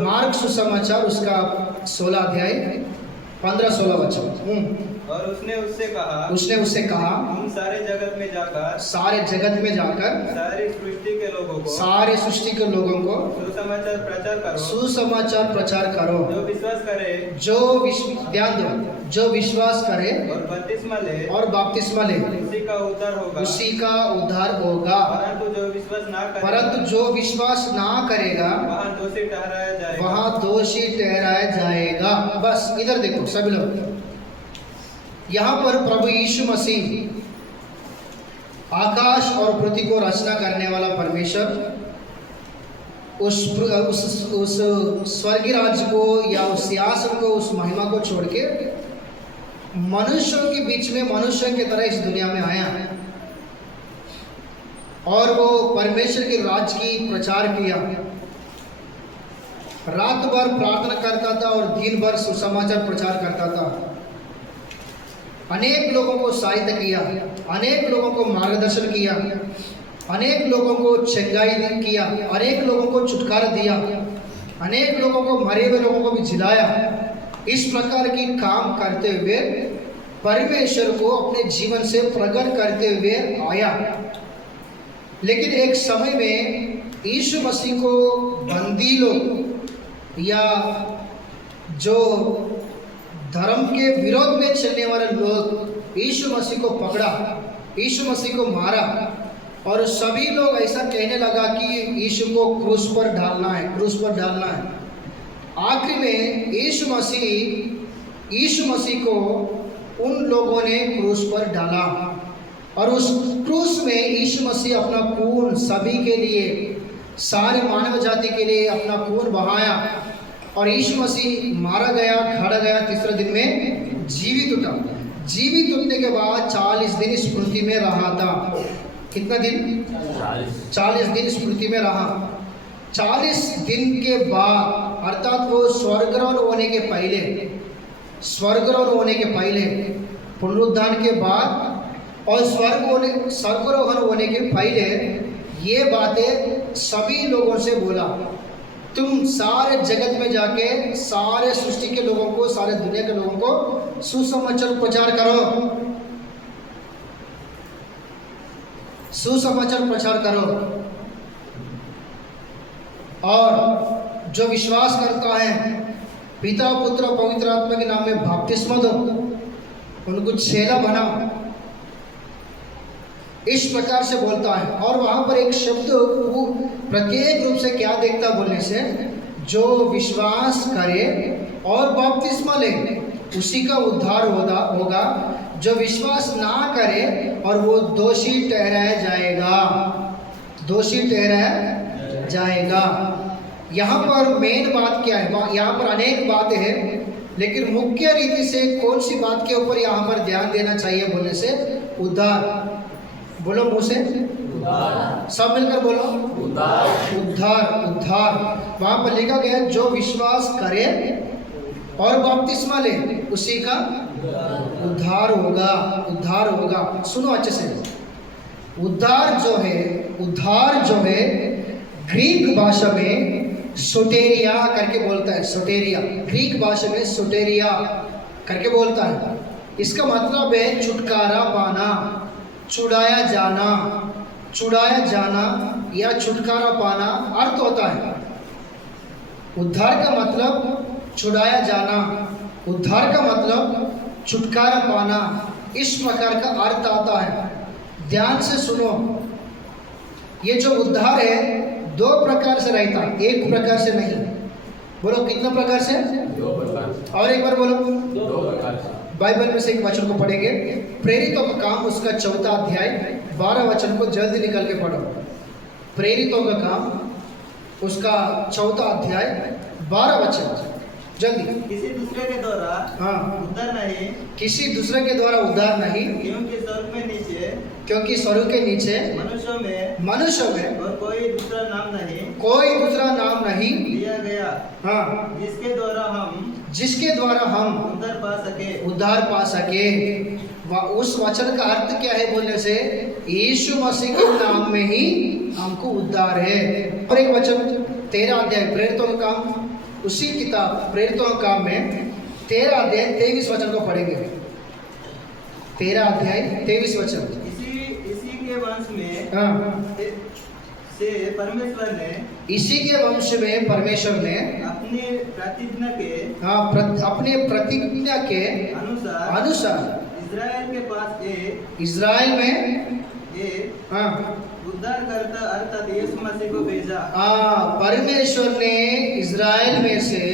मार्ग सुसमाचार उसका 16 अध्याय 15-16 वचन। और उसने उससे कहा तुम सारे जगत में जाकर सारी सृष्टि के लोगों को सुसमाचार प्रचार करो। ध्यान दो, जो विश्वास करे और बपतिस्मा ले उसी का उद्धार होगा। परंतु जो विश्वास ना करेगा वहाँ दोषी ठहराया जाएगा। बस इधर देखो सभी लोग, यहाँ पर प्रभु यीशु मसीह आकाश और पृथ्वी को रचना करने वाला परमेश्वर उस स्वर्गीय राज्य को या उस सिंहासन को, उस महिमा को छोड़ के मनुष्यों के बीच में मनुष्य की तरह इस दुनिया में आया और वो परमेश्वर के राज्य की प्रचार किया। रात भर प्रार्थना करता था और दिन भर सुसमाचार प्रचार करता था। अनेक लोगों को सहायता किया, अनेक लोगों को मार्गदर्शन किया, अनेक लोगों को चंगाई किया, अनेक लोगों को छुटकारा दिया, अनेक लोगों को, मरे हुए लोगों को भी जिलाया। इस प्रकार की काम करते हुए परमेश्वर को अपने जीवन से प्रकट करते हुए आया। लेकिन एक समय में यीशु मसीह को बंदी लोग या जो धर्म के विरोध में चलने वाले लोग यीशु मसीह को पकड़ा, यीशु मसीह को मारा और सभी लोग ऐसा कहने लगा कि यीशु को क्रूस पर डालना है, क्रूस पर डालना है। आखिर में यीशु मसीह को उन लोगों ने क्रूस पर डाला और उस क्रूस में यीशु मसीह अपना खून सभी के लिए, सारे मानव जाति के लिए अपना खून बहाया और यीशु मसीह मारा गया, खड़ा गया, तीसरे दिन में जीवित उठा। जीवित उठने के बाद 40 दिन स्मृति में रहा था। कितना दिन? 40 दिन स्मृति में रहा। 40 दिन के बाद, अर्थात वो स्वर्गारोहण होने के पहले, पुनरुत्थान के बाद और स्वर्गारोहण होने के पहले ये बातें सभी लोगों से बोला, तुम सारे जगत में जाके सारे सृष्टि के लोगों को, सारे दुनिया के लोगों को सुसमाचार प्रचार करो, सुसमाचार प्रचार करो। और जो विश्वास करता है पिता, पुत्र, पवित्र आत्मा के नाम में बपतिस्मा दो, उनको चेला बनाओ, इस प्रकार से बोलता है। और वहाँ पर एक शब्द प्रत्येक रूप से क्या देखता बोलने से, जो विश्वास करे और बपतिस्मा ले उसी का उद्धार होगा। जो विश्वास ना करे और वो दोषी ठहराया जाएगा, दोषी ठहराया जाएगा। यहाँ पर मेन बात क्या है? यहाँ पर अनेक बातें हैं, लेकिन मुख्य रीति से कौन सी बात के ऊपर यहाँ पर ध्यान देना चाहिए बोलने से, उद्धार। बोलो मुँह से, सब मिलकर बोलो, उद्धार, उद्धार। वहाँ पर लिखा गया है जो विश्वास करे और बपतिस्मा ले उसी का उद्धार होगा, उद्धार होगा। सुनो अच्छे से, उद्धार जो है ग्रीक भाषा में सोटेरिया करके बोलता है। सोटेरिया, ग्रीक भाषा में सोटेरिया करके बोलता है। इसका मतलब है छुटकारा पाना, छुड़ाया जाना या छुटकारा पाना अर्थ होता है। उद्धार का मतलब छुड़ाया जाना, उद्धार का मतलब छुटकारा पाना, इस प्रकार का अर्थ आता है। ध्यान से सुनो, ये जो उद्धार है 2 प्रकार से रहता, एक प्रकार से नहीं। बोलो कितना प्रकार से? 2 प्रकार से। और एक बार बोलो, 2 प्रकार से। बाइबल में से एक वचन को पढ़ेंगे, प्रेरितों का काम उसका 4 अध्याय 12 वचन को जल्दी निकल के पढ़ो। प्रेरितों का काम उसका 4 अध्याय 12 वचन जल्दी। किसी दूसरे के द्वारा उद्धार नहीं, किसी दूसरे के द्वारा उद्धार नहीं, क्योंकि स्वर्ग के नीचे मनुष्यों में और कोई दूसरा नाम नहीं दिया गया, जिसके द्वारा हम उद्धार पा सके। उस वचन का अर्थ क्या है बोलने से, यीशु मसीह के नाम में ही हमको उद्धार है। और एक वचन 13 अध्याय प्रेरितों का काम उसी किताब प्रेरितों का काम में 13 अध्याय 23 वचन को पढ़ेंगे। 13 अध्याय 23 वचन। इसी के वंश में हाँ, से परमेश्वर ने इसी के वंश में परमेश्वर ने अपने प्रतिज्ञा के हाँ अपने प्रतिज्ञा के अनुसार इज़राइल के पास इज़राइल में हाँ उद्धारकर्ता अर्थात यीशु मसीह को भेजा। परमेश्वर ने इज़राइल में से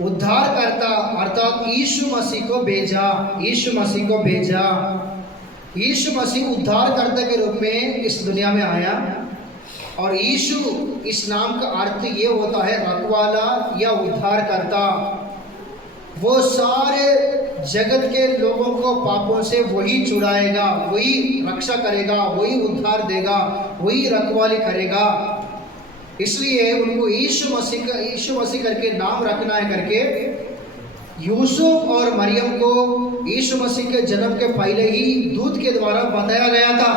उद्धारकर्ता अर्थात यीशु मसीह को भेजा। यीशु मसीह को भेजा। यीशु मसीह उद्धारकर्ता के रूप में इस दुनिया में आया। और यीशु इस नाम का अर्थ ये होता है रखवाला या उद्धारकर्ता। वो सारे जगत के लोगों को पापों से वही छुड़ाएगा, वही रक्षा करेगा, वही उद्धार देगा, वही रखवाली करेगा। इसलिए उनको यीशु मसीह करके नाम रखना है करके यूसुफ और मरियम को यीशु मसीह के जन्म के पहले ही दूत के द्वारा बताया गया था।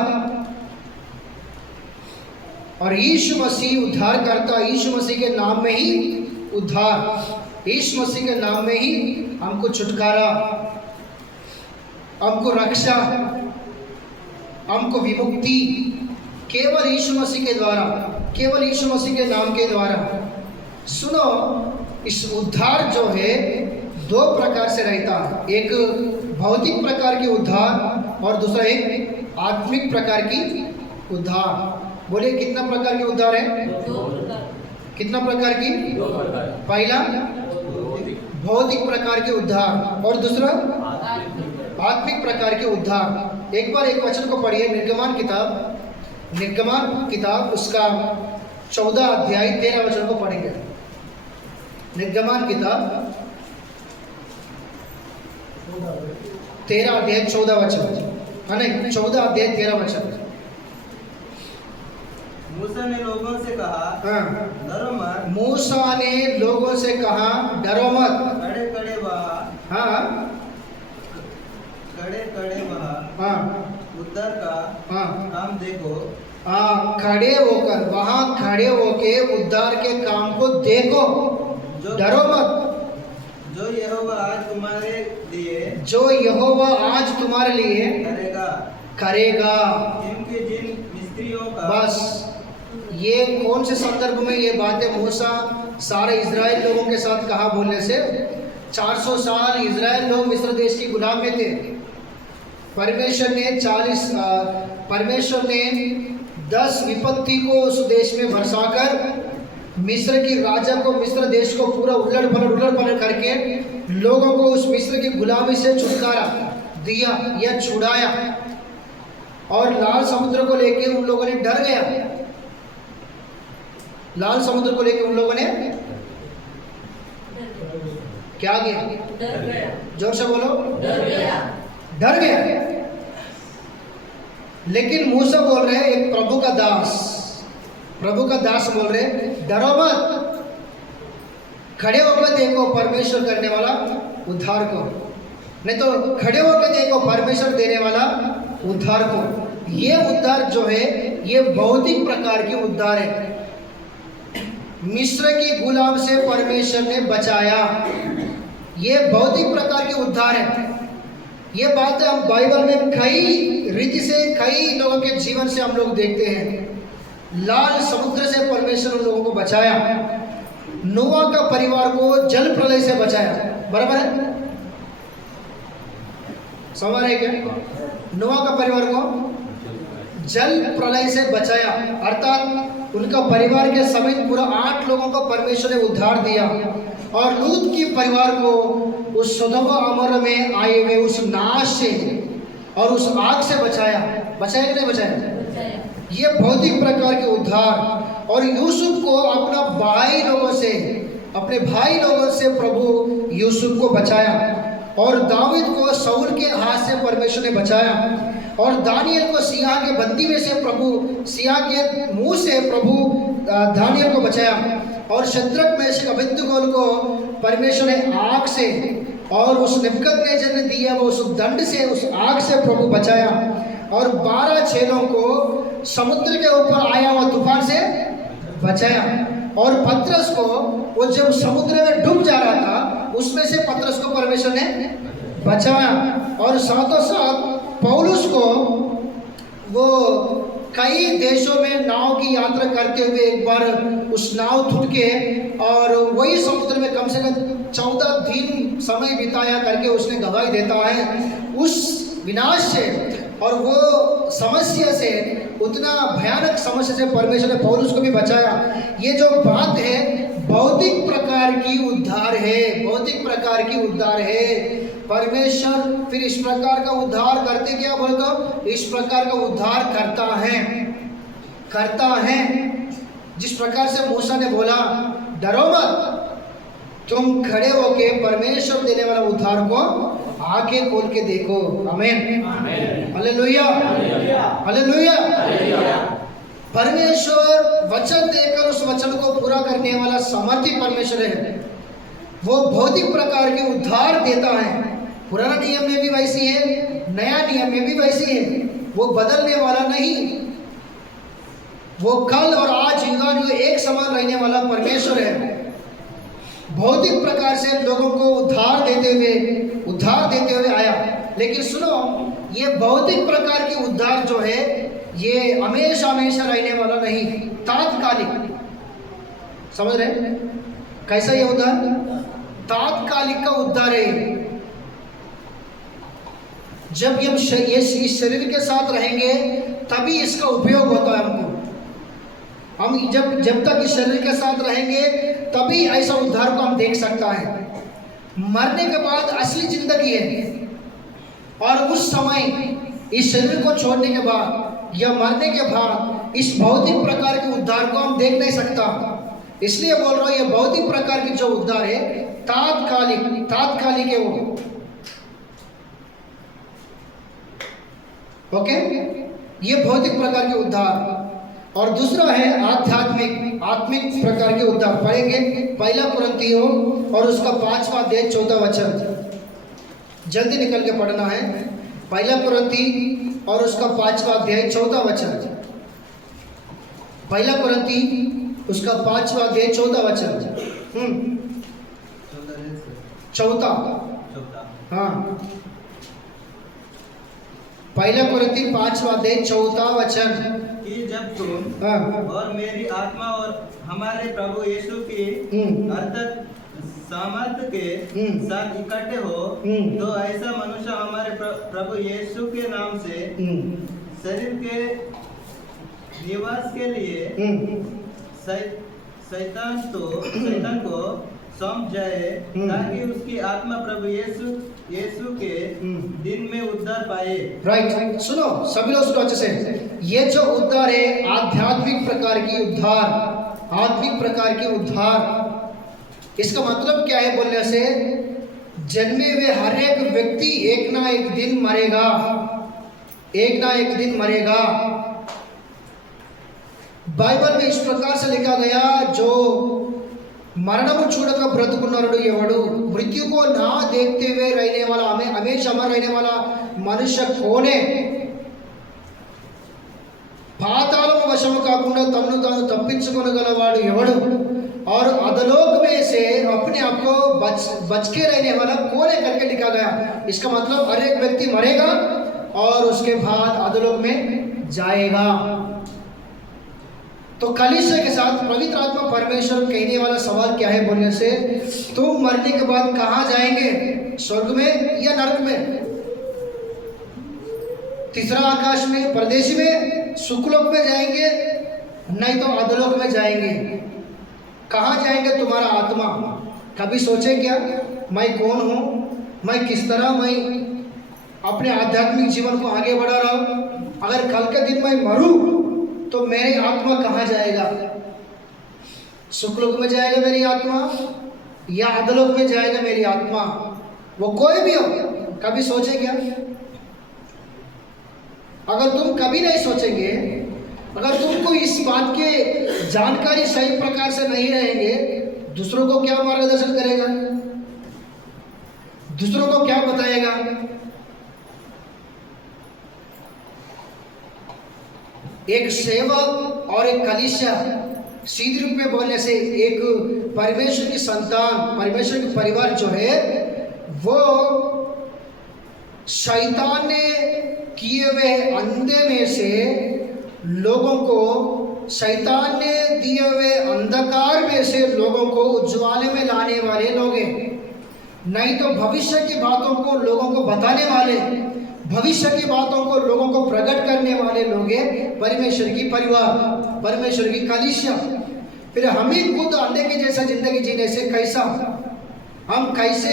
और यीशु मसीह उद्धार करता, यीशु मसीह के नाम में ही उद्धार, यीशु मसीह के नाम में ही हमको छुटकारा, हमको रक्षा, हमको विमुक्ति केवल यीशु मसीह के द्वारा, केवल यीशु मसीह के नाम के द्वारा। सुनो, इस उद्धार जो है दो प्रकार से रहता है। एक भौतिक प्रकार की उद्धार और दूसरा एक आत्मिक प्रकार की उद्धार। बोलिए कितना प्रकार की उद्धार है? कितना प्रकार की? पहला भौतिक प्रकार के उद्धार और दूसरा आत्मिक प्रकार के उद्धार। एक बार एक वचन को पढ़िए, निर्गमन किताब उसका 14 अध्याय 13 वचन को पढ़ेंगे। निर्गमन किताब 13 अध्याय 14 वचन, नहीं 14 अध्याय 13 वचन। मूसा ने लोगों से कहा, डरो मत। मूसा ने लोगों से कहा, डरो मत। खड़े खड़े वहाँ उद्धार का काम देखो। खड़े होकर वहाँ खड़े होके उद्धार के काम को देखो, डरो मत। जो यहोवा आज तुम्हारे लिए करेगा। जिन मिस्त्रियों का, बस ये कौन से संदर्भ में ये बातें मूसा सारे इजराइल लोगों के साथ कहा बोलने से? 400 साल इजराइल लोग मिस्र देश की गुलाम में थे। परमेश्वर ने 10 विपत्ति को उस देश में बरसाकर मिस्र की राजा को, मिस्र देश को पूरा उलट पलट करके लोगों को उस मिस्र की गुलामी से छुटकारा दिया या छुड़ाया। और लाल समुद्र को लेकर उन लोगों ने डर गया। लाल समुद्र को लेकर उन लोगों ने क्या किया? डर गया। जोर से बोलो, डर गया। लेकिन मूसा बोल रहे, एक प्रभु का दास बोल रहे, डरो मत, खड़े होकर देखो परमेश्वर करने वाला उद्धार को। नहीं तो खड़े होकर देखो परमेश्वर देने वाला उद्धार को। ये उद्धार जो है ये भौतिक प्रकार की उद्धार है। मिस्र की गुलाम से परमेश्वर ने बचाया, ये भौतिक प्रकार के उद्धार है। ये बातें हम बाइबल में कई रीति से, कई लोगों के जीवन से हम लोग देखते हैं। लाल समुद्र से परमेश्वर उन लोगों को बचाया, नोआ का परिवार को जल प्रलय से बचाया। बराबर है? समझ रहे क्या? नोआ का परिवार को जल प्रलय से बचाया, अर्थात उनका परिवार के समेत पूरा 8 लोगों को परमेश्वर ने उद्धार दिया। और लूत के परिवार को उस सदोम अमोरा में आए हुए उस नाश से और उस आग से बचाया। बचाया कि नहीं बचाया? ये भौतिक प्रकार के उद्धार। और यूसुफ को अपने भाई लोगों से प्रभु यूसुफ को बचाया। और दाऊद को शाऊल के हाथ से परमेश्वर ने बचाया। और दानियल को सिंह के बंदी में से सिंह के मुंह से प्रभु दानियल को बचाया। और शद्रक मेशक अबेदनगो को परमेश्वर ने आग से और उस नेबूकदनेस्सर ने दिया वो उस दंड से, उस आग से प्रभु बचाया। और 12 चेलों को समुद्र के ऊपर आया हुआ तूफान से बचाया। और पतरस को वो जब समुद्र में डूब जा रहा था उसमें से पतरस को परमेश्वर ने बचाया। और साथों साथ पौलुस को वो कई देशों में नाव की यात्रा करते हुए एक बार उस नाव टूट के और वही समुद्र में कम से कम 14 दिन समय बिताया करके उसने गवाही देता है उस विनाश से और वो समस्या से, उतना भयानक समस्या से परमेश्वर ने पौलुस को भी बचाया। ये जो बात है भौतिक प्रकार की उद्धार है, भौतिक प्रकार की उद्धार है। परमेश्वर फिर इस प्रकार का उद्धार करते क्या बोल दो, इस प्रकार का उद्धार करता है। जिस प्रकार से मूसा ने बोला डरो मत, तुम खड़े होके परमेश्वर देने वाला उद्धार को आंखें खोल के देखो। आमीन, हालेलुया, हालेलुया। परमेश्वर वचन देकर उस वचन को पूरा करने वाला सामर्थी परमेश्वर है। वो भौतिक प्रकार के उद्धार देता है। पुराना नियम में भी वैसी है, नया नियम में भी वैसी है। वो बदलने वाला नहीं, वो कल और आज युगानुयुग एक समान रहने वाला परमेश्वर है। भौतिक प्रकार से लोगों को उद्धार देते हुए आया। लेकिन सुनो, ये भौतिक प्रकार की उद्धार जो है ये हमेशा रहने वाला नहीं, तात्कालिक। समझ रहे कैसा ये उद्धार? तात्कालिक का उद्धार है। जब हम इस शरीर के साथ रहेंगे तभी इसका उपयोग होता है हमको। हम जब तक इस शरीर के साथ रहेंगे तभी ऐसा उद्धार को हम देख सकता है। मरने के बाद असली जिंदगी है, और उस समय इस शरीर को छोड़ने के बाद या मरने के बाद इस भौतिक प्रकार के उद्धार को हम देख नहीं सकता। इसलिए बोल रहा हूँ ये भौतिक प्रकार की जो उद्धार है तात्कालिक है वो। ओके, ये भौतिक प्रकार के उद्धार। और दूसरा है आत्मिक प्रकार के उद्धार। पढ़ेंगे 1 कुरिन्थियों और उसका 5वां अध्याय 14 वचन। जल्दी निकल के पढ़ना है। 1 कुरिन्थी और उसका 5वां अध्याय 14 वचन। 1 कुरिन्थी उसका 5वां अध्याय 14 वचन। चौथा, हाँ, 1 कुरिन्थी 5वां अध्याय 14 वचन। कि जब तुम और मेरी आत्मा और हमारे प्रभु यीशु की अर्थात सामर्थ के साथ इकट्ठे हो तो ऐसा मनुष्य हमारे प्रभु यीशु के नाम से शरीर के निवास के लिए शैतान को सौंप जाए, ताकि उसकी आत्मा प्रभु यीशु के दिन में उद्धार पाए। राइट, सुनो सभी लोग सुनो अच्छे से। ये जो उद्धार है आध्यात्मिक प्रकार की उद्धार, आत्मिक प्रकार की उद्धार। इसका मतलब क्या है बोलने से, जन्मे हुए हर एक व्यक्ति एक ना एक दिन मरेगा, एक ना एक दिन मरेगा। बाइबल में इस प्रकार से लिखा गया, जो మరణము చూడక బ్రతుకున్నరుడు ఎవడు, मृत्यु को ना देखते हुए रहने वाला, हमें हमेशा अमर रहने वाला मनुष्य कौन है? పాతాళము వశము కాకుండా తన్ను తాను తప్పించుకొనగలవాడు ఎవడు? और अधलोक में से अपने आप को बच के रहने वाला कौन है करके लिखा गया। इसका मतलब हर एक व्यक्ति मरेगा और उसके बाद अधलोक में जाएगा। तो कलीसिया के साथ पवित्र आत्मा परमेश्वर कहने वाला सवाल क्या है बोलने से, तुम मरने के बाद कहाँ जाएंगे? स्वर्ग में या नरक में? तीसरा आकाश में, परदेशी में, सुखलोक में जाएंगे, नहीं तो अधलोक में जाएंगे। कहाँ जाएंगे तुम्हारा आत्मा? कभी सोचे क्या मैं कौन हूँ, मैं किस तरह मैं अपने आध्यात्मिक जीवन को आगे बढ़ा रहा हूँ? अगर कल के दिन मैं मरूं तो मेरी आत्मा कहाँ जाएगा? सुखलोक में जाएगा मेरी आत्मा या अधलोक में जाएगा मेरी आत्मा? वो कोई भी हो, कभी सोचे क्या? अगर तुम कभी नहीं सोचेंगे, अगर तुमको इस बात के जानकारी सही प्रकार से नहीं रहेंगे, दूसरों को क्या मार्गदर्शन करेगा? दूसरों को क्या बताएगा? एक सेवक और एक कलीसिया सीधे रूप में बोलने से एक परमेश्वर की संतान, परमेश्वर के परिवार जो है वो शैतान ने किए हुए अंधे में से लोगों को, शैतान ने दिए हुए अंधकार में से लोगों को उज्ज्वले में लाने वाले लोग हैं। नहीं तो भविष्य की बातों को लोगों को बताने वाले, भविष्य की बातों को लोगों को प्रकट करने वाले लोग हैं परमेश्वर की परिवार, परमेश्वर की कलीसिया। फिर हम ही खुद अंधे के जैसा जिंदगी जीने से कैसा, हम कैसे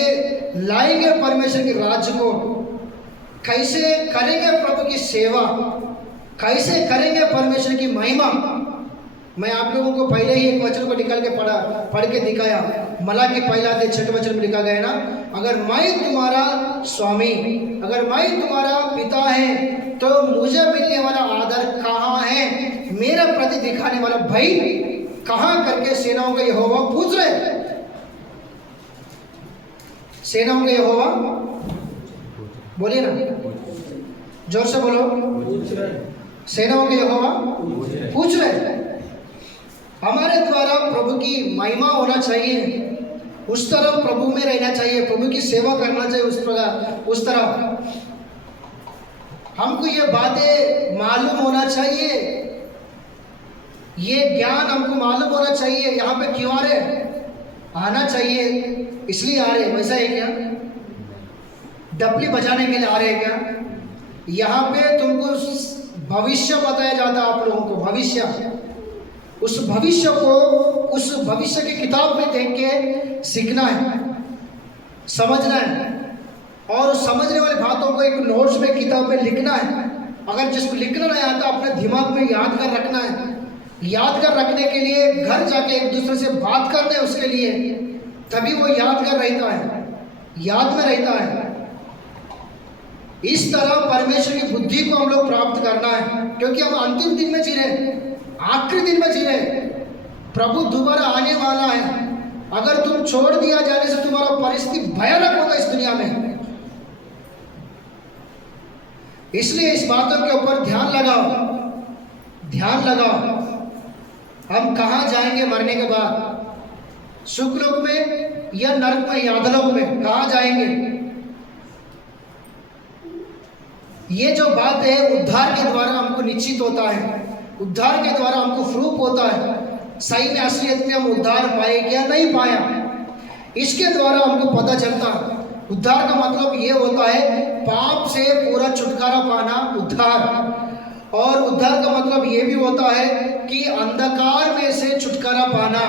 लाएंगे परमेश्वर के राज्य को, कैसे करेंगे प्रभु की सेवा, कैसे करेंगे परमेश्वर की महिमा। मैं आप लोगों को पहले ही एक वचन को निकाल के पढ़ के दिखाया। मलाकी पहला अध्याय 6 वचन में लिखा गया ना, अगर मैं तुम्हारा स्वामी, अगर मैं तुम्हारा पिता है तो मुझे मिलने वाला आदर कहाँ है, मेरा प्रति दिखाने वाला भय कहाँ करके सेनाओं का यहोवा पूछ रहे। सेनाओं का यहोवा, बोलिए ना, जोर से बोलो, सेनाओं का यहोवा पूछ रहे। हमारे द्वारा प्रभु की महिमा होना चाहिए, उस तरह प्रभु में रहना चाहिए, प्रभु की सेवा करना चाहिए, उस तरह हमको ये बातें मालूम होना चाहिए, ये ज्ञान हमको मालूम होना चाहिए। यहाँ पे क्यों आ रहे, आना चाहिए इसलिए आ रहे, वैसा है क्या, डपली बजाने के लिए आ रहे हैं क्या? यहाँ पे तुमको भविष्य बताया जाता है, आप लोगों को भविष्य, उस भविष्य को, उस भविष्य की किताब में देख के सीखना है, समझना है, और समझने वाली बातों को एक नोट्स में, किताब में लिखना है। अगर जिसको लिखना नहीं आता अपने दिमाग में याद कर रखना है। याद कर रखने के लिए घर जाके एक दूसरे से बात करने उसके लिए, तभी वो यादगार रहता है, याद में रहता है। इस तरह परमेश्वर की बुद्धि को हम लोग प्राप्त करना है, क्योंकि हम अंतिम दिन में जी रहे, आखिरी दिन में जी रहे, प्रभु दोबारा आने वाला है। अगर तुम छोड़ दिया जाने से तुम्हारा परिस्थिति भयानक होगा इस दुनिया में। इसलिए इस बातों के ऊपर ध्यान लगाओ, ध्यान लगाओ। हम कहाँ जाएंगे मरने के बाद, सुखलोक में या नरक में, यादलोक में, कहाँ जाएंगे? ये जो बात है उद्धार के द्वारा हमको निश्चित होता है, उद्धार के द्वारा हमको प्रूफ होता है सही में असलियत में हम उद्धार पाए क्या नहीं पाया, इसके द्वारा हमको पता चलता है। उद्धार का मतलब ये होता है पाप से पूरा छुटकारा पाना, उद्धार। और उद्धार का मतलब ये भी होता है कि अंधकार में से छुटकारा पाना,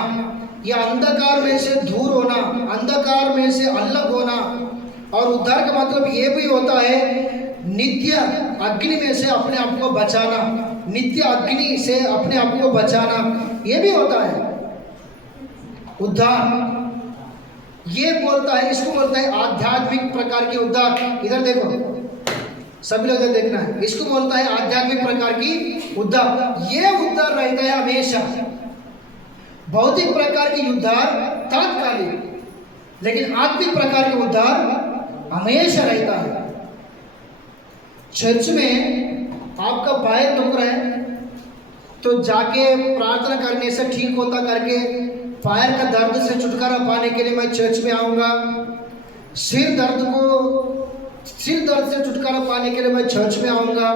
या अंधकार में से दूर होना, अंधकार में से अलग होना। और उद्धार का मतलब ये भी होता है नित्य अग्नि में से अपने आप को बचाना, नित्य अग्नि से अपने आप को बचाना, ये भी होता है उद्धार। ये बोलता है, इसको बोलता है आध्यात्मिक प्रकार की उद्धार। इधर देखो, सभी लोग देखना है, इसको बोलता है आध्यात्मिक प्रकार की उद्धार। ये उद्धार रहता है हमेशा। भौतिक प्रकार की उद्धार तात्कालिक, लेकिन आत्मिक प्रकार का उद्धार हमेशा रहता है। चर्च में आपका पैर दुख रहा है तो जाके प्रार्थना करने से ठीक होता करके पैर का दर्द से छुटकारा पाने के लिए मैं चर्च में आऊँगा। सिर दर्द से छुटकारा पाने के लिए मैं चर्च में आऊँगा।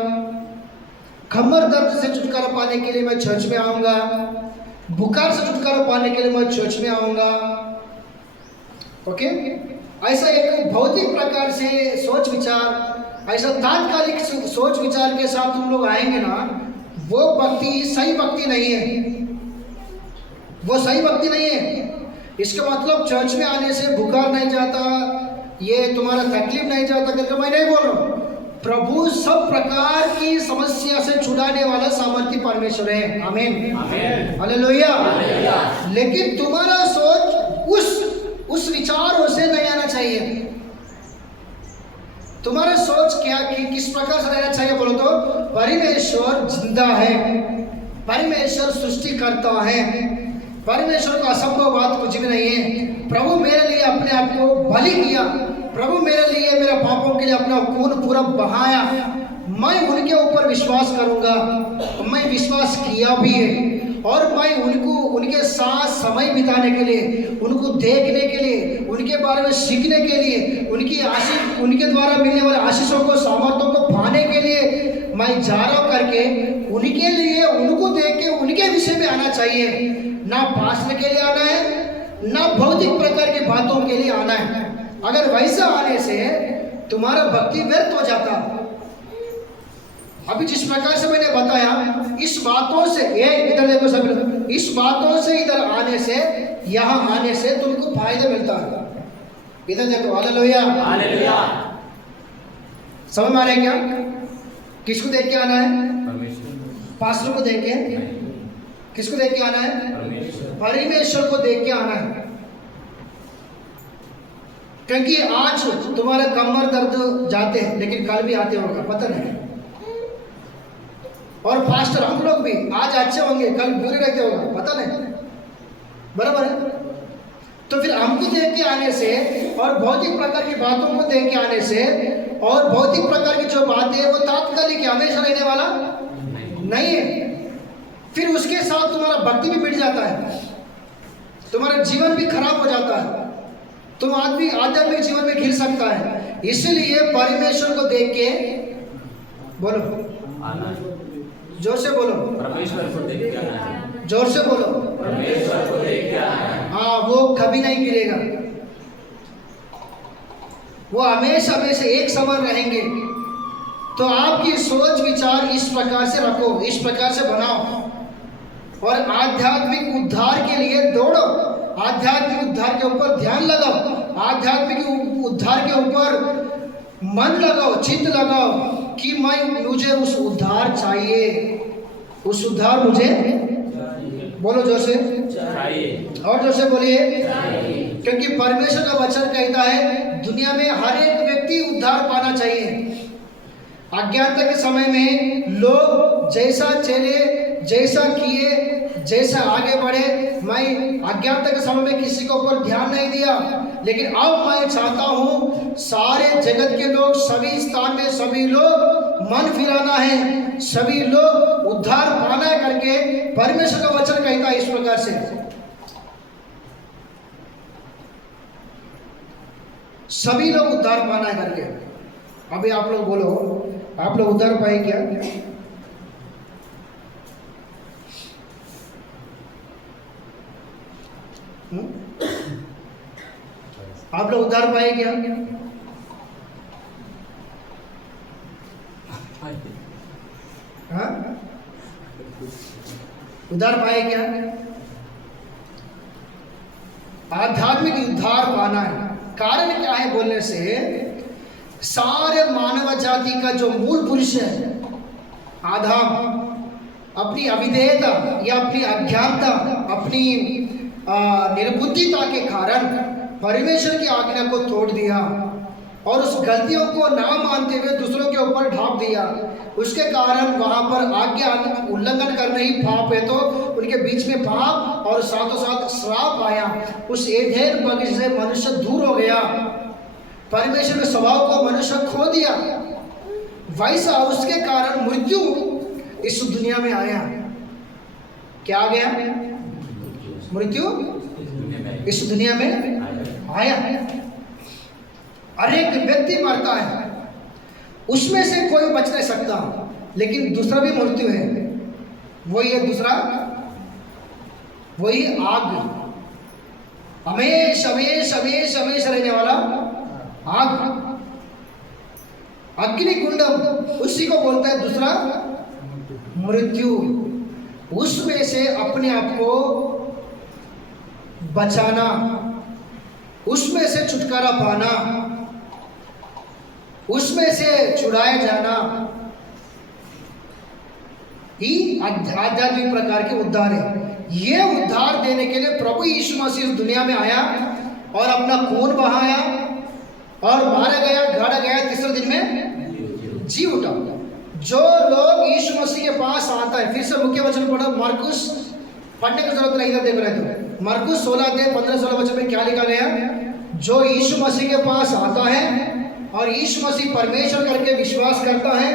कमर दर्द से छुटकारा पाने के लिए मैं चर्च में आऊँगा। बुखार से छुटकारा पाने के लिए मैं चर्च में आऊँगा। ओके, ऐसा एक भौतिक प्रकार से सोच विचार, ऐसा तात्कालिक सोच विचार के साथ तुम लोग आएंगे ना, वो भक्ति सही भक्ति नहीं है, वो सही भक्ति नहीं है। इसका मतलब चर्च में आने से बुखार नहीं जाता, ये तुम्हारा तकलीफ नहीं जाता करके मैं नहीं बोल रहा हूँ। प्रभु सब प्रकार की समस्या से छुड़ाने वाला सामर्थ्य परमेश्वर है। आमीन, हालेलुया। लेकिन तुम्हारा सोच उस विचारों से नहीं आना चाहिए। तुम्हारा सोच क्या कि किस प्रकार से रहना चाहिए बोलो तो, परमेश्वर जिंदा है, परमेश्वर सृष्टि करता है, परमेश्वर को असंभव बात कुछ भी नहीं है। प्रभु मेरे लिए अपने आप को बलि किया, प्रभु मेरे लिए मेरे पापों के लिए अपना खून पूरा बहाया। मैं उनके ऊपर विश्वास करूंगा, मैं विश्वास किया भी है, और मैं उनके साथ समय बिताने के लिए, उनको देखने के लिए, उनके बारे में सीखने के लिए, उनके द्वारा मिलने वाले आशीषों को, सामर्थ्यों को पाने के लिए मैं जा रहा हूँ करके, उनके लिए, उनको देख के उनके विषय में आना चाहिए। ना पास्टर के लिए आना है, ना भौतिक प्रकार की बातों के लिए आना है। अगर वैसा आने से तुम्हारा भक्ति व्यर्थ हो जाता। अभी जिस प्रकार से मैंने बताया, इस बातों से, ये इधर देखो सब लोग, इस बातों से इधर आने से, यहाँ आने से तुमको फायदा मिलता है। इधर देखो, हालेलुया हालेलुया। समझ में आ रहा है क्या? किसको देख के आना है? परमेश्वर। पास्टर को देख के? किसको देख के आना है? परमेश्वर। परमेश्वर को देख के आना है। क्योंकि आज तुम्हारा कमर दर्द जाते हैं, लेकिन कल भी आते होगा, पता नहीं। और पास्टर हम लोग भी आज अच्छे होंगे, कल बुरे रहते होगा, पता नहीं, बराबर है? तो फिर हमको देख के आने से और भौतिक प्रकार की बातों को देख के आने से, और भौतिक प्रकार की जो बातें है वो तात्कालिक हमेशा रहने वाला नहीं है। फिर उसके साथ तुम्हारा भक्ति भी मिट जाता है, तुम्हारा जीवन भी खराब हो जाता है, तुम आदमी आध्यात्मिक जीवन में गिर सकता है। इसलिए परमेश्वर को देख के बोलो, आना। जोर से बोलो, परमेश्वर को देख के आना है। जोर से बोलो, परमेश्वर को देख के आना है। हाँ, वो कभी नहीं गिरेगा, वो हमेशा हमेशा एक समान रहेंगे। तो आपकी सोच विचार इस प्रकार से रखो, इस प्रकार से बनाओ, और आध्यात्मिक उद्धार के लिए दौड़ो, आध्यात्मिक उद्धार के ऊपर ध्यान लगाओ, आध्यात्मिक उद्धार के ऊपर मन लगाओ, चित्त लगाओ कि मुझे उस उद्धार चाहिए, उस उद्धार मुझे, बोलो जोर से चाहिए, और जोर से बोलिए, क्योंकि परमेश्वर का वचन कहता है दुनिया में हर एक व्यक्ति उद्धार पाना चाहिए। अज्ञानता के समय में लोग जैसा चले, जैसा किए, जैसा आगे बढ़े, मैं अज्ञानता के समय में किसी के ऊपर ध्यान नहीं दिया, लेकिन अब मैं चाहता हूँ सारे जगत के लोग, सभी स्थान में सभी लोग मन फिराना है, सभी लोग उद्धार पाना है करके परमेश्वर का वचन कहता है इस प्रकार से। सभी लोग उद्धार पाना है करके। अभी आप लोग बोलो, आप लोग उद्धार पाए क्या? आप लोग उद्धार पाए क्या? हाँ, उद्धार पाए क्या? आध्यात्मिक उद्धार पाना है। कारण क्या है बोलने से, सारे मानव जाति का जो मूल पुरुष है आदम, अपनी अविधेयता या अपनी अज्ञानता, अपनी निर्बुद्धिता के कारण परमेश्वर की आज्ञा को तोड़ दिया और उस गलतियों को ना मानते हुए दूसरों के ऊपर ढाप दिया। उसके कारण वहां पर आज्ञा उल्लंघन करना ही पाप है, तो उनके बीच में पाप और साथों साथ श्राप आया। उस एधेन बगीचे से मनुष्य दूर हो गया, परमेश्वर के स्वभाव को मनुष्य खो दिया। वैसा उसके कारण मृत्यु इस दुनिया में आया। क्या आ गया? मृत्यु इस दुनिया में आया। हर एक व्यक्ति मरता है, उसमें से कोई बच नहीं सकता, लेकिन दूसरा भी मृत्यु है। वही है दूसरा, वही आग, हमेशा हमेशा हमेशा हमेशा रहने वाला आग, अग्नि कुंडम, उसी को बोलता है दूसरा मृत्यु। उसमें से अपने आप को बचाना, उसमें से छुटकारा पाना, उसमें से छुड़ाया जाना ही आध्यात्मिक प्रकार के उद्धार है। ये उद्धार देने के लिए प्रभु यीशु मसीह इस दुनिया में आया और अपना खून बहाया और मारा गया, गाड़ा गया, तीसरे दिन में जी उठा। जो लोग यीशु मसीह के पास आता है, फिर से मुख्य वचन पढ़ो, मरकुस, पढ़ने की जरूरत नहीं, इधर देख रहे तो मरकुस 16:15-16 वचन में क्या लिखा गया? जो यीशु मसीह के पास आता है और यीशु मसीह परमेश्वर करके विश्वास करता है,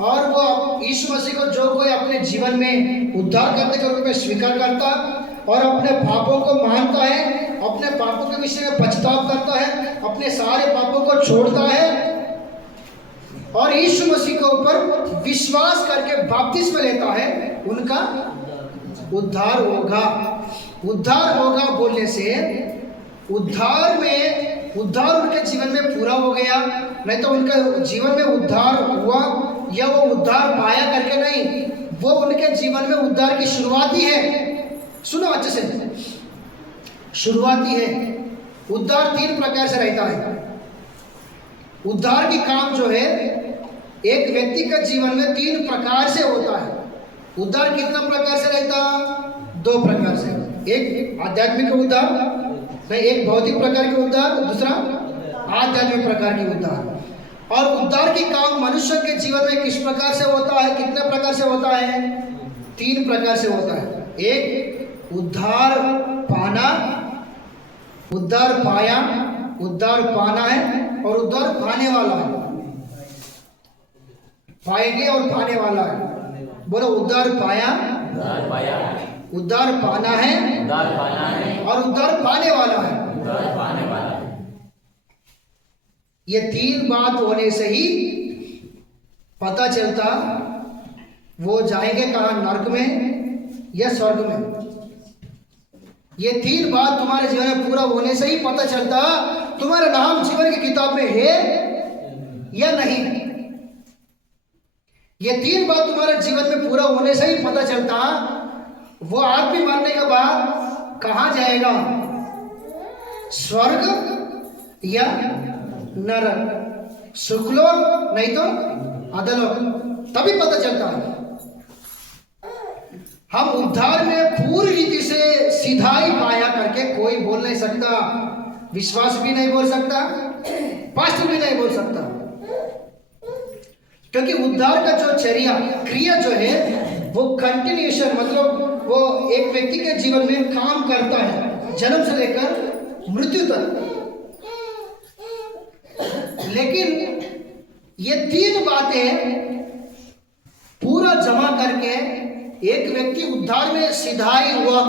और वो यीशु मसीह को जो कोई अपने जीवन में उद्धार करने के रूप में स्वीकार करता और अपने पापों को मानता है, अपने पापों के विषय में पछतावा करता है, अपने सारे पापों को छोड़ता है और यीशु मसीह के ऊपर विश्वास करके बपतिस्मा लेता है, उनका उद्धार होगा। उद्धार होगा बोलने से उद्धार उनके जीवन में पूरा हो गया, नहीं तो उनके जीवन में उद्धार हुआ या वो उद्धार पाया करके नहीं, वो उनके जीवन में उद्धार की शुरुआती है। सुनो अच्छे से, शुरुआती है। उद्धार 3 प्रकार से रहता है। उद्धार की काम जो है एक व्यक्ति के जीवन में 3 प्रकार से होता है। उद्धार कितना प्रकार से रहता? 2 प्रकार से। एक आध्यात्मिक उद्धार, नहीं, एक भौतिक प्रकार के उद्धार, दूसरा आध्यात्मिक प्रकार की उद्धार। और उद्धार की काम मनुष्य के जीवन में किस प्रकार से होता है? कितने प्रकार से होता है? 3 प्रकार से होता है। एक उद्धार पाना, उद्धार पाया, उद्धार पाना है, और उद्धार पाने वाला है। पाएंगे और पाने वाला है। बोलो उद्धार पाया, उद्धार पाया, उद्धार पाना है, उद्धार पाना है, और उद्धार पाने वाला है। उद्धार पाने वाला है। ये 3 बात होने से ही पता चलता वो जाएंगे कहाँ, नरक में या स्वर्ग में। ये 3 बात तुम्हारे जीवन में पूरा होने से ही पता चलता तुम्हारा नाम जीवन की किताब में है या नहीं। ये 3 बात तुम्हारे जीवन में पूरा होने से ही पता चलता वो आदमी मरने के बाद कहाँ जाएगा, स्वर्ग या नरक, सुखलोक नहीं तो अधलोक। तभी पता चलता है। हम उद्धार में पूरी रीति से सीधाई पाया करके कोई बोल नहीं सकता, विश्वास भी नहीं बोल सकता, पास्टर भी नहीं बोल सकता, क्योंकि उद्धार का जो चर्या क्रिया जो है वो कंटिन्यूएशन, मतलब वो एक व्यक्ति के जीवन में काम करता है जन्म से लेकर मृत्यु तक। लेकिन ये 3 बातें पूरा जमा करके एक व्यक्ति उद्धार में सिधाई हुआ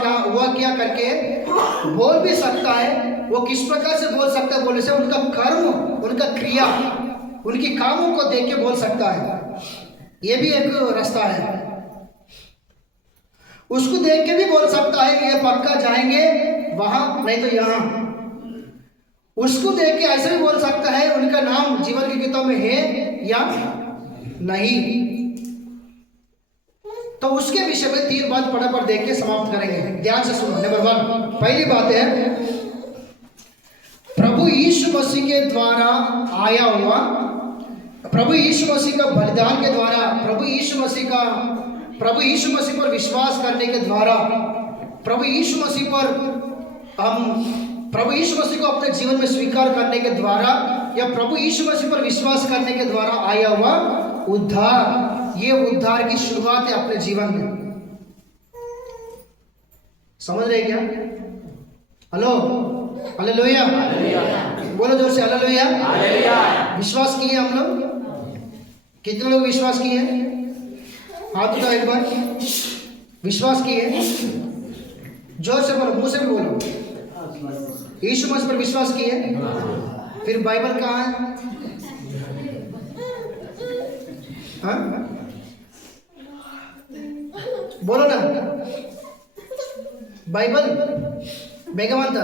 क्या करके बोल भी सकता है। वो किस प्रकार से बोल सकता है बोलने से उनका कर्म, उनका क्रिया, उनकी कामों को देख के बोल सकता है। ये भी एक रास्ता है। उसको देख के भी बोल सकता है कि ये पक्का जाएंगे वहां नहीं तो यहां। उसको देख के ऐसे भी बोल सकता है उनका नाम जीवन की किताब में है या नहीं। तो उसके विषय में 3 बात फटाफट देख के समाप्त करेंगे। ध्यान से सुनो। नंबर 1, पहली बात है प्रभु यीशु मसीह के द्वारा आया हुआ, प्रभु यीशु मसीह का बलिदान के द्वारा, प्रभु यीशु मसीह पर विश्वास करने के द्वारा, प्रभु यीशु मसीह को अपने जीवन में स्वीकार करने के द्वारा, या प्रभु यीशु मसीह पर विश्वास करने के द्वारा आया हुआ उद्धार, ये उद्धार की शुरुआत है अपने जीवन में। समझ रहे क्या? हेलो, हालेलुया, बोलो जोर से हालेलुया। विश्वास किए हम लोग? कितने लोग विश्वास किए? हाथ उठाओ एक बार। विश्वास किए? जोर से बोलो, मुंह से भी बोलो। यीशु मसीह पर विश्वास किए? फिर बाइबल कहाँ है? हाँ? बोलो ना। बाइबल ಬೇಗ ಅಂತ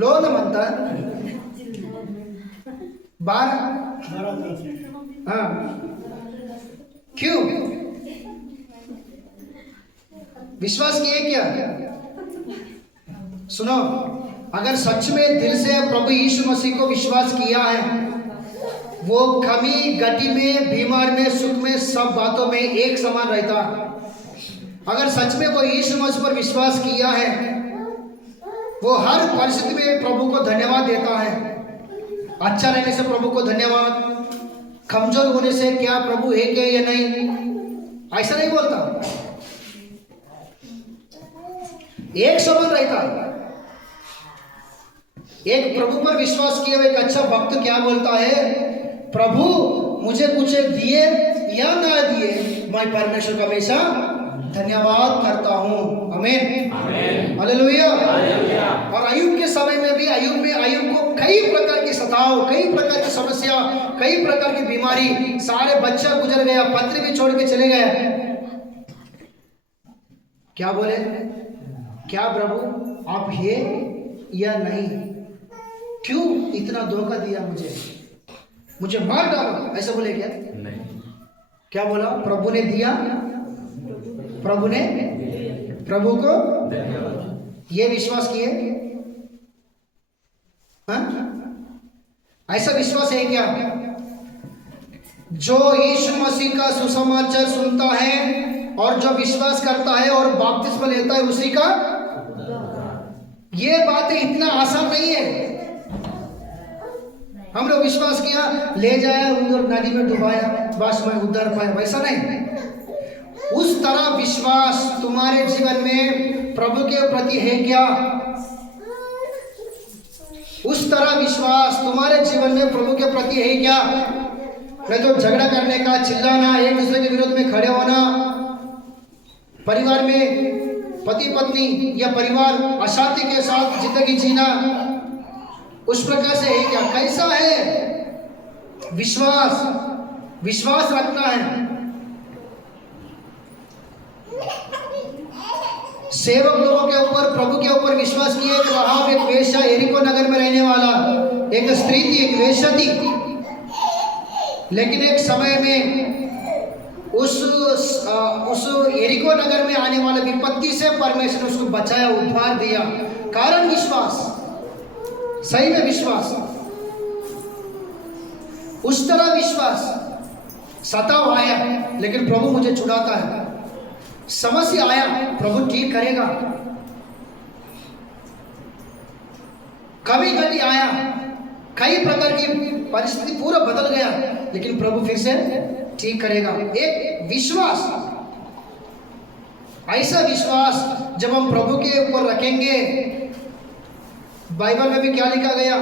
ಲೋನ್ ಅಂತ बार हाँ क्यों? विश्वास किए क्या? सुनो, अगर सच में दिल से प्रभु यीशु मसीह को विश्वास किया है, वो कमी गति में, बीमार में, सुख में, सब बातों में एक समान रहता। अगर सच में वो यीशु मसीह पर विश्वास किया है, वो हर परिस्थिति में प्रभु को धन्यवाद देता है। अच्छा रहने से प्रभु को धन्यवाद, कमजोर होने से क्या प्रभु है क्या या नहीं, ऐसा नहीं बोलता, एक समान रहता। एक प्रभु पर विश्वास किया हुआ एक अच्छा भक्त क्या बोलता है? प्रभु मुझे कुछ दिए या ना दिए, मैं परमेश्वर का हमेशा धन्यवाद करता हूँ। आमीन, आमीन। हालेलुया। हालेलुया। और अय्यूब के समय में भी अय्यूब को कई प्रकार की सताव, कई प्रकार की समस्या, कई प्रकार की बीमारी, सारे बच्चा गुजर गया, पत्नी भी छोड़ के चले गए। क्या बोले? क्या प्रभु आप है या नहीं? क्यों इतना धोखा दिया मुझे मार डालो, ऐसा बोले क्या? नहीं। क्या बोला? प्रभु ने दिया, प्रभु को धन्यवाद। ये विश्वास किए? हाँ? ऐसा विश्वास है क्या? जो यीशु मसीह का सुसमाचार सुनता है और जो विश्वास करता है और बपतिस्मा लेता है, उसी का, ये बातें इतना आसान नहीं है। हम लोग विश्वास किया, ले जाया उधर नदी में डुबाया, बस मैं उद्धार पाया, वैसा नहीं। उस तरह विश्वास तुम्हारे जीवन में प्रभु के प्रति है क्या? उस तरह विश्वास तुम्हारे जीवन में प्रभु के प्रति है क्या? नहीं तो झगड़ा करने का, चिल्लाना, एक दूसरे के विरोध में खड़े होना, परिवार में पति पत्नी या परिवार अशांति के साथ जिंदगी जीना, उस प्रकार से है क्या? कैसा है विश्वास रखना है। सेवक लोगों के ऊपर, प्रभु के ऊपर विश्वास किए। एक राहाब, एक वेश्या, यरीको नगर में रहने वाला एक स्त्री थी, एक वेश्या थी, लेकिन एक समय में उस यरीको नगर में आने वाले विपत्ति से परमेश्वर ने उसको बचाया, उद्धार दिया। कारण विश्वास, सही में विश्वास। उस तरह विश्वास। सताव आया लेकिन प्रभु मुझे छुड़ाता है, समस्या आया प्रभु ठीक करेगा, कभी घटी आया, कई प्रकार की परिस्थिति पूरा बदल गया, लेकिन प्रभु फिर से ठीक करेगा। एक विश्वास, ऐसा विश्वास जब हम प्रभु के ऊपर रखेंगे। बाइबल में भी क्या लिखा गया?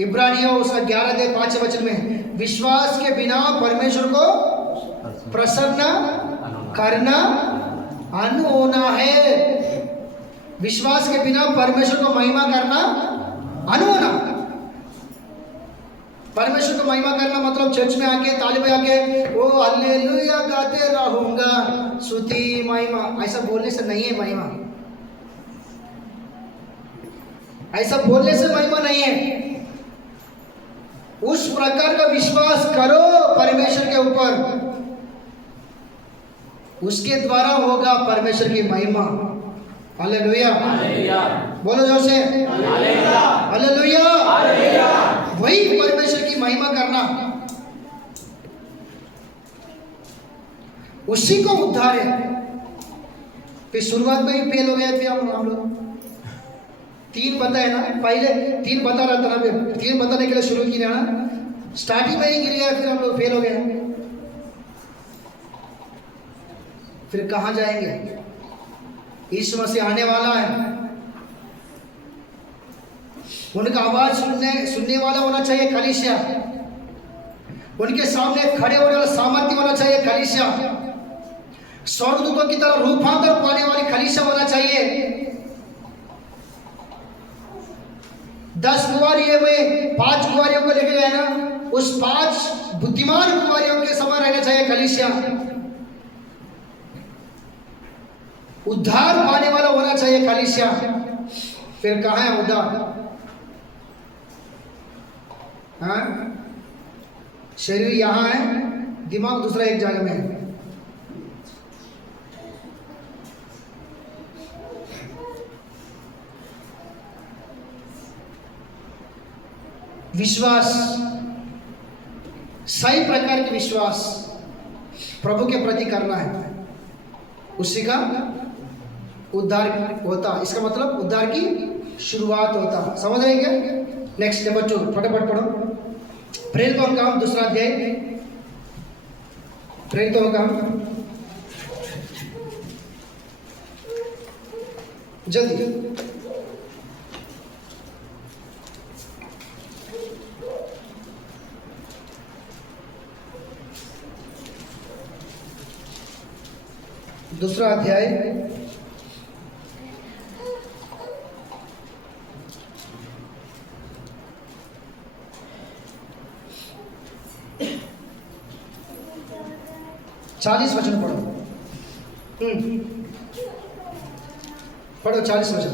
इब्रानियों उसका 11-5 में, विश्वास के बिना परमेश्वर को प्रसन्न करना अनु होना है। विश्वास के बिना परमेश्वर को महिमा करना अनु होना। परमेश्वर को महिमा करना मतलब चर्च में आके, ताली में आके ओ हालेलुया गाते रहूंगा, स्तुति महिमा, ऐसा बोलने से नहीं है महिमा। ऐसा बोलने से महिमा नहीं है। उस प्रकार का विश्वास करो परमेश्वर के ऊपर, उसके द्वारा होगा परमेश्वर की महिमा। हालेलुया, बोलो जोर से हालेलुया। वही परमेश्वर की महिमा करना, उसी को उद्धार है। फिर शुरुआत में ही फेल हो गया। फिर हम लोग 3 पता है ना, पहले 3 पता रहता ना, 3 बताने के लिए शुरू किया ना, स्टार्टिंग में ही गिर गया, फिर हम लोग फेल हो गए। फिर कहाँ जाएंगे? यीशु मसीह आने वाला है, उनका आवाज सुनने वाला होना चाहिए कलीसिया, उनके सामने खड़े होने वाला सामर्थ्य होना चाहिए कलीसिया, स्वर्गदूतों की तरह रूपांतर पाने वाली कलीसिया होना चाहिए। 10 कुंवारियों में 5 कुंवारियों को लेके गए ना, उस 5 बुद्धिमान कुंवारियों के समान रहना चाहिए कलीसिया। उद्धार पाने वाला होना चाहिए कलीसिया। फिर कहाँ है उद्धार? हाँ, शरीर यहाँ है, दिमाग दूसरा एक जगह में है। विश्वास, सही प्रकार के विश्वास प्रभु के प्रति करना है, उसी का उद्धार होता। इसका मतलब उद्धार की शुरुआत होता। समझ रहे क्या? नेक्स्ट नंबर 2, फटाफट पढ़ो। प्रेरितों का काम 2 अध्याय, प्रेरितों का काम जल्दी। दूसरा अध्याय 40 वचन पढ़ो। पढ़ो 40 वचन।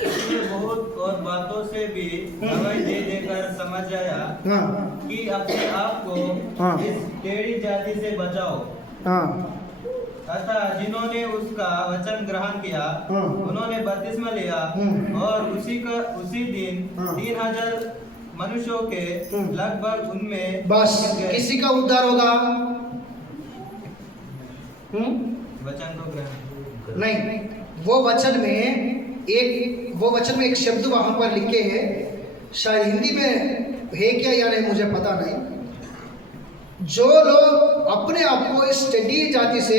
इसलिए बहुत और बातों से भी गवाही दे देकर समझ आया हाँ कि अपने आप को हाँ। इस टेढ़ी जाति से बचाओ। हाँ अतः जिन्होंने उसका वचन ग्रहण किया हाँ। उन्होंने बपतिस्मा लिया और उसी दिन हाँ। 3000 मनुष्यों के लगभग उनमें बस गए। किसी का उद्धार होगा? वचन को ग्रहण नहीं, वो वचन में एक शब्द वहां पर लिखे हैं, शायद हिंदी में है क्या या नहीं मुझे पता नहीं। जो लोग अपने आप को इस टेढ़ी जाति से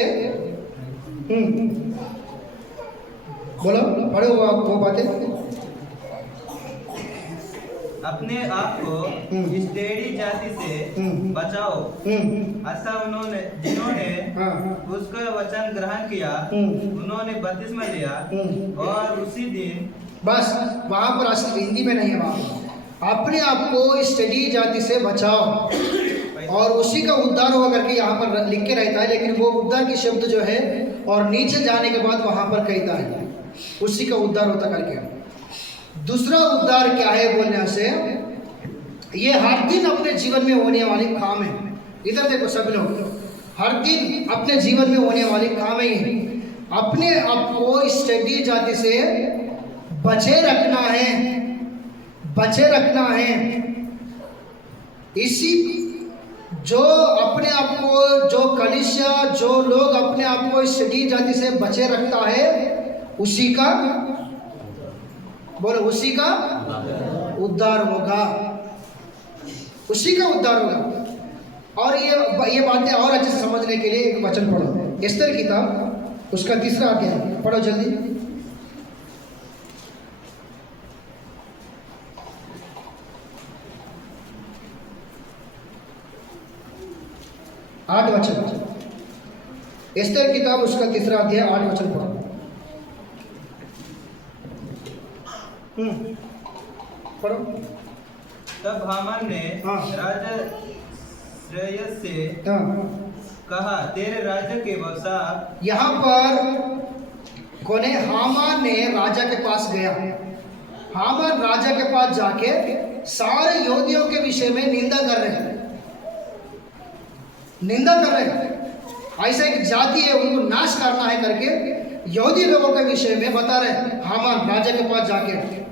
बोलो, पढ़ो वो बातें। अपने आप को इस टेढ़ी जाति से बचाओ। ऐसा जिन्होंने हाँ उसका वचन ग्रहण किया उन्होंने बपतिस्मा लिया और उसी दिन बस वहां पर असल हिंदी में नहीं है, वहां अपने आप को इस टेढ़ी जाति से बचाओ और उसी का उद्धार होगा करके यहाँ पर लिख के रहता है, लेकिन वो उद्धार की शब्द जो है और नीचे जाने के बाद वहां पर कहता है उसी का उद्धार होता करके। दूसरा उद्धार क्या है बोलने से, ये हर दिन अपने जीवन में होने वाली काम है। इधर देखो सब लोग, हर दिन अपने जीवन में होने वाली काम है ये। अपने आप को इस टेढ़ी जाति से बचे रखना है, बचे रखना है। इसी जो अपने आप को, जो कलीसिया, जो लोग अपने आप को इस टेढ़ी जाति से बचे रखता है उसी का, बोलो, उसी का उद्धार होगा, उसी का उद्धार होगा। और ये बातें और अच्छे से समझने के लिए एक वचन पढ़ो, एस्तर किताब उसका 3रा अध्याय पढ़ो जल्दी। आठ वचन, एस्तर किताब उसका 3रा अध्याय 8 वचन पढ़ो। पढ़ो। तब हामान ने हाँ। राजा श्रेयस से हाँ। कहा, तेरे राज्य के वसा। यहाँ पर कोने हामान ने राजा के पास गया। हामान राजा के पास जाके सारे यहूदियों के विषय में निंदा कर रहे हैं, निंदा कर रहे हैं। ऐसा एक जाति है, उनको नाश करना है करके यहूदी लोगों के विषय में बता रहे हैं हामान राजा के पास जाके।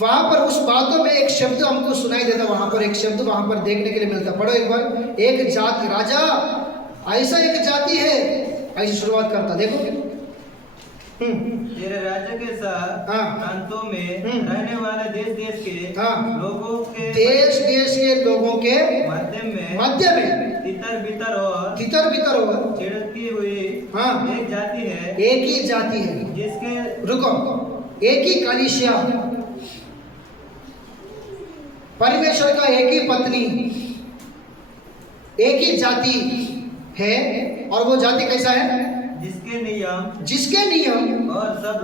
वहां पर उस बातों में एक शब्द हमको सुनाई देता, वहां पर एक शब्द वहां पर देखने के लिए मिलता। पढ़ो एक बार, एक जाति, राजा ऐसा एक जाति है, ऐसी शुरुआत करता। देखो तेरे राज्य के साथ हाँ। प्रांतों में रहने वाले देश देश के हाँ। लोगों के देश देश के लोगों के मध्य में तितर बितर और छिड़की हुई हाँ। एक जाति है, एक ही जाति है, जिसके रुको, एक ही कलीसिया, परमेश्वर का एक ही पत्नी, एक ही जाति है। और वो जाति कैसा है? जिसके नियम और सब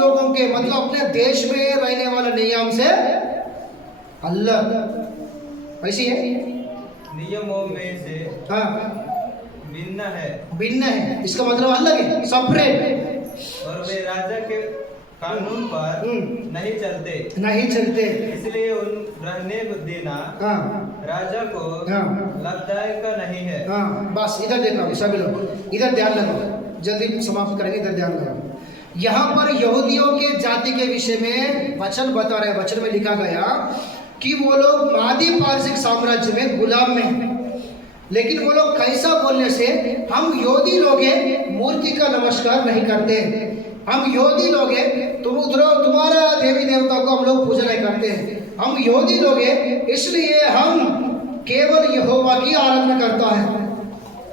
लोगों के मतलब अपने देश में रहने वाले नियम से अलग, ऐसी है, नियमों में से हाँ, भिन्न है। इसका मतलब अलग है, सेपरेट। और वे राजा के कानून पर नहीं चलते, इसलिए उन रहने देना राजा को लाभदायक नहीं है। हाँ, बस इधर देखो सभी लोग, इधर ध्यान लगाओ, जल्दी समाप्त करेंगे, इधर ध्यान लगाओ। यहाँ पर यहूदियों के जाति के विषय में वचन बता रहे, वचन में लिखा गया कि वो लोग मादी पारसिक साम्राज्य में गुलाम में हैं, लेकिन वो लोग कैसा बोलने से, हम यहूदी लोग हैं, मूर्ति का नमस्कार नहीं करते, हम यहूदी लोग हैं, तुम्हारा देवी देवता को हम लोग पूजा नहीं करते हैं, हम यहूदी लोग हैं, इसलिए हम केवल यहोवा की आराधना करता है।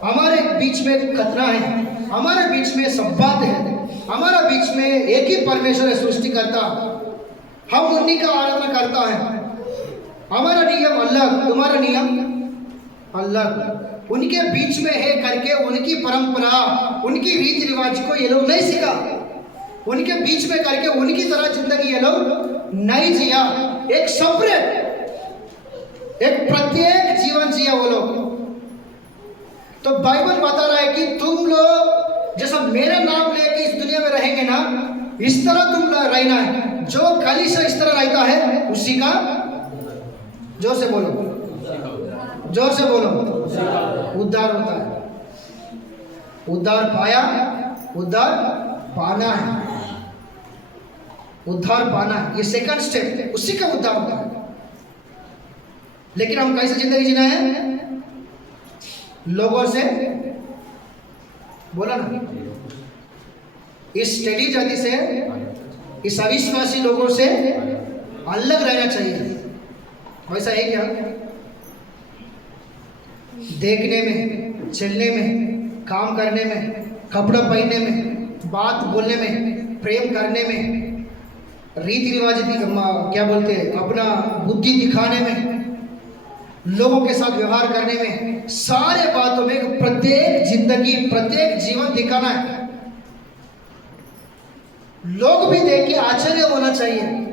हमारे बीच में खतना है, हमारे बीच में सब्बात है, हमारा बीच में एक ही परमेश्वर है सृष्टि करता, हम उन्हीं का आराधना करता है। हमारा नियम अलग, तुम्हारा नियम अलग। उनके बीच में है करके उनकी परंपरा, उनकी रीति रिवाज को ये लोग नहीं सीखा, उनके बीच में करके उनकी तरह जिंदगी ये लोग नहीं जिया। एक सेपरेट, एक प्रत्येक जीवन जिया वो लोग। तो बाइबल बता रहा है कि तुम लोग जैसा मेरा नाम लेके इस दुनिया में रहेंगे ना, इस तरह तुम रहना है। जो कलीसिया इस तरह रहता है उसी का, जोर से बोलो, जोर से बोलो, उद्धार होता है। उद्धार पाया, उद्धार पाना है, उद्धार पाना है, ये सेकंड स्टेप है, उसी का उद्धार होता है। लेकिन हम कैसे जिंदगी जीना है? लोगों से, बोला ना, इस स्टडी जाति से, इस अविश्वासी लोगों से अलग रहना चाहिए। वैसा है क्या? देखने में, चलने में, काम करने में, कपड़ा पहनने में, बात बोलने में, प्रेम करने में, रीति रिवाज क्या बोलते हैं, अपना बुद्धि दिखाने में, लोगों के साथ व्यवहार करने में, सारे बातों में प्रत्येक जिंदगी, प्रत्येक जीवन दिखाना है। लोग भी देख के आश्चर्य होना चाहिए।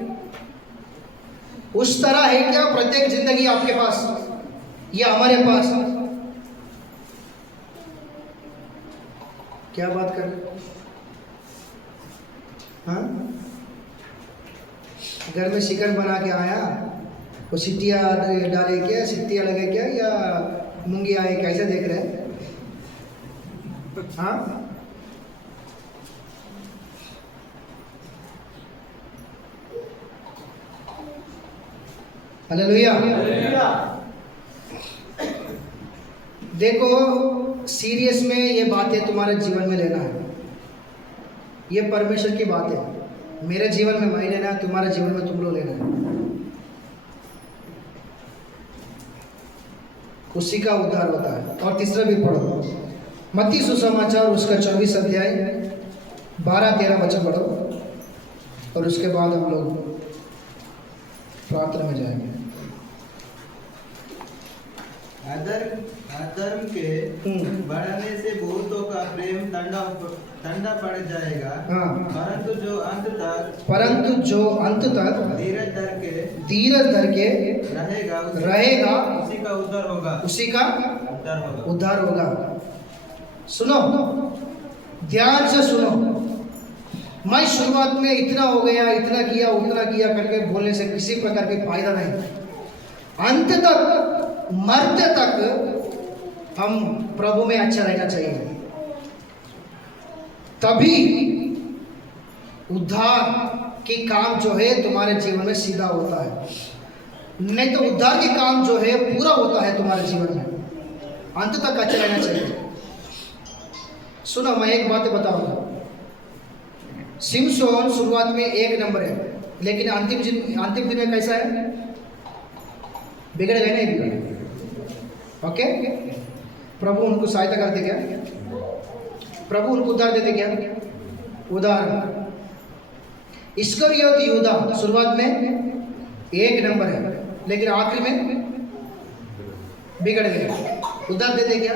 उस तरह है क्या प्रत्येक जिंदगी आपके पास या हमारे पास? क्या बात कर रहे? हाँ, घर में चिकन बना के आया, वो सिट्टियाँ डाले क्या, सिट्टियाँ लगे क्या, या मूंगी आए, कैसे देख रहे हैं? हाँ, हालेलुया। देखो, सीरियस में ये बातें तुम्हारे जीवन में लेना है। ये परमेश्वर की बात है, मेरे जीवन में मैं लेना है, तुम्हारे जीवन में तुम लोग लेना है। उसी का उद्धार होता है। और तीसरा भी पढ़ो, मत्ती सुसमाचार उसका 24 अध्याय 12-13 वचन पढ़ो, और उसके बाद हम लोग प्रार्थना में जाएंगे। अधर्म के बढ़ने से बहुतों का प्रेम ठंडा पड़ जाएगा। हाँ। परंतु जो अंत तक धीरज धर के रहेगा उसी का उद्धार होगा, उसी का उद्धार होगा। सुनो, ध्यान से सुनो। मैं शुरुआत में इतना हो गया, इतना किया, उतना किया करके बोलने से किसी प्रकार की फायदा नहीं। अंत तक, मरते तक हम प्रभु में अच्छा रहना चाहिए, तभी उद्धार के काम जो है तुम्हारे जीवन में सीधा होता है। नहीं तो उद्धार के काम जो है पूरा होता है तुम्हारे जीवन में। अंत तक अच्छा रहना चाहिए। सुनो, मैं एक बात बताऊंगा। सिमसोन शुरुआत में 1 नंबर है, लेकिन अंतिम दिन में कैसा है? बिगड़ गए, नहीं बिगड़े? ओके, प्रभु उनको सहायता करते क्या? प्रभु उनको उद्धार देते क्या? उदाहरण, इस्करियोत यहूदा शुरुआत में 1 नंबर है, लेकिन आखिरी में बिगड़ गए। उद्धार देते क्या?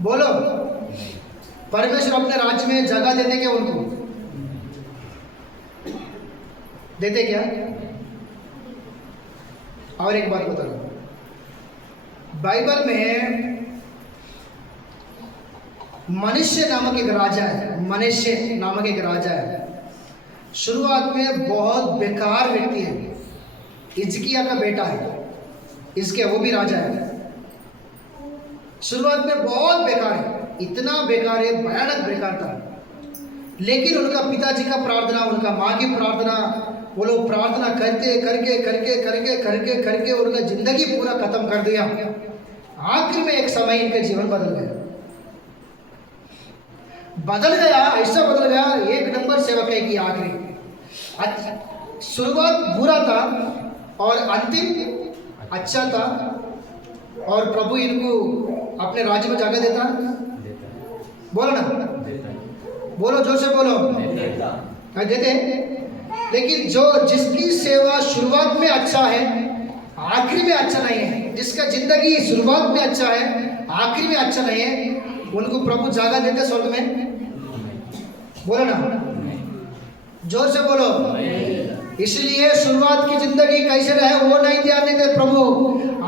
बोलो। परमेश्वर अपने राज्य में जगह देते क्या उनको? देते क्या? और एक बात बता दो, बाइबल में मनुष्य नामक एक राजा है, मनुष्य नामक एक राजा है। शुरुआत में बहुत बेकार व्यक्ति है, हिजकिय्याह का बेटा है, इसके वो भी राजा है। शुरुआत में बहुत बेकार है, इतना बेकार है, भयानक बेकार था। लेकिन उनका पिताजी का प्रार्थना, उनका माँ की प्रार्थना, वो लोग प्रार्थना करते करके करके करके करके करके उनका जिंदगी पूरा खत्म कर दिया। आखिर में एक समय इनका जीवन बदल गया, ऐसा बदल गया। 1 नंबर सेवक है कि आखिरी शुरुआत बुरा था और अंतिम अच्छा था, और प्रभु इनको अपने राज्य में जगह देता। बोलो ना, बोलो, जोर से बोलो, देते। लेकिन जिसकी सेवा शुरुआत में अच्छा है, आखिरी में अच्छा नहीं है, जिसका जिंदगी शुरुआत में अच्छा है, आखिर में अच्छा नहीं है, उनको प्रभु जगह देते स्वर्ग में? बोलो ना, जोर से बोलो। इसलिए शुरुआत की जिंदगी कैसे रहे वो नहीं ध्यान देते प्रभु,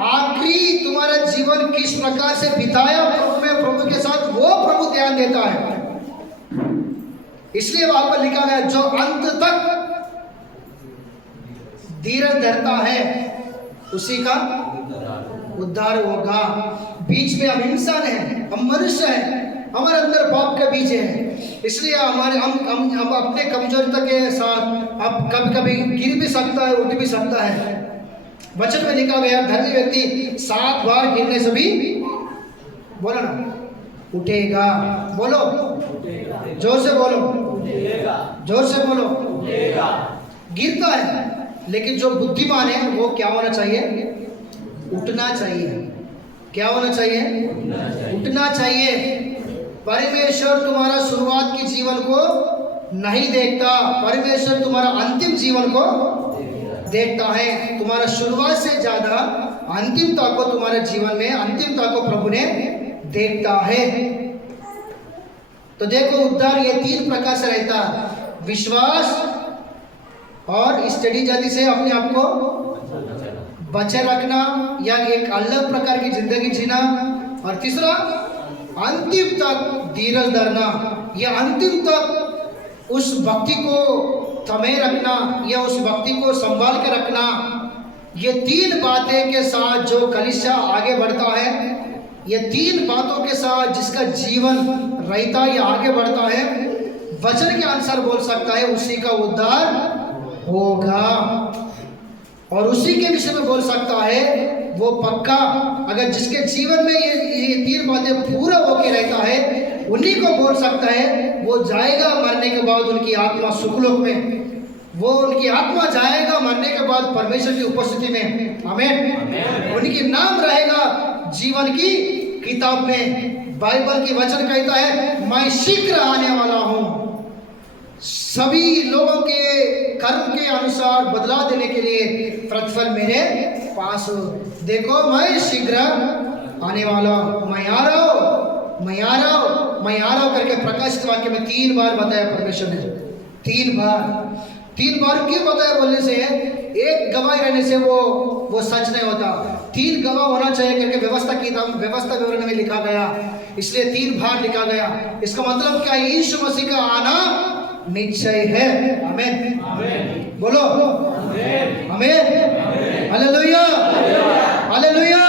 आखिरी तुम्हारा जीवन किस प्रकार से बिताया प्रभु के साथ, वो प्रभु ध्यान देता है। इसलिए वहां पर लिखा गया जो अंत तक धीरज धरता है उसी का उद्धार होगा। बीच में हम इंसान हैं, हम मनुष्य हैं, हमारे अंदर पाप का बीज है, इसलिए हमारे हम अपने कमजोरता के साथ अब कभी कभी गिर भी सकता है, उठ भी सकता है। वचन में लिखा गया धर्मी व्यक्ति 7 बार गिरने से भी, बोलो ना, उठेगा। बोलो, जोर से बोलो, जोर से बोलो। गिरता है, लेकिन जो बुद्धिमान है वो क्या होना चाहिए? उठना चाहिए। क्या होना चाहिए? उठना चाहिए। परमेश्वर तुम्हारा शुरुआत के जीवन को नहीं देखता, परमेश्वर तुम्हारा अंतिम जीवन को देखता है। तुम्हारा शुरुआत से ज्यादा अंतिमता को तुम्हारे जीवन में, अंतिमता को प्रभु ने देखता है। तो देखो, उद्धार ये 3 प्रकार से रहता है, विश्वास और स्टडी जाति से अपने आप को बचे रखना या एक अलग प्रकार की जिंदगी जीना, और तीसरा अंतिम तक धीरज धरना या अंतिम तक उस भक्ति को थमे रखना या उस भक्ति को संभाल के रखना। ये 3 बातें के साथ जो कलीसिया आगे बढ़ता है, ये 3 बातों के साथ जिसका जीवन रहता या आगे बढ़ता है, वचन के अनुसार बोल सकता है उसी का उद्धार होगा। और उसी के विषय में बोल सकता है वो पक्का, अगर जिसके जीवन में ये 3 बातें पूरा होके रहता है, उन्हीं को बोल सकता है वो जाएगा मरने के बाद उनकी आत्मा सुखलोक में, वो उनकी आत्मा जाएगा मरने के बाद परमेश्वर की उपस्थिति में। आमीन। उनकी नाम रहेगा जीवन की किताब में। बाइबल की वचन कहता है मैं शीघ्र आने वाला हूँ, सभी लोगों के कर्म के अनुसार बदला देने के लिए प्रतिफल मेरे पास हो। देखो, मैं शीघ्र आने वाला हूँ, मैं आ रहा हूँ, मैं आ रहा हूँ, मैं आ रहा हूँ करके प्रकाशित वाक्य में 3 बार बताया परमेश्वर ने। 3 बार क्यों बताया बोलने से, एक गवाही रहने से वो सच नहीं होता, 3 गवाह होना चाहिए करके व्यवस्था विवरण में लिखा गया, इसलिए 3 बार लिखा गया। इसका मतलब क्या है? यीशु मसीह का आना निश्चय है। आमीन। बोलो आमीन। Hallelujah, hallelujah.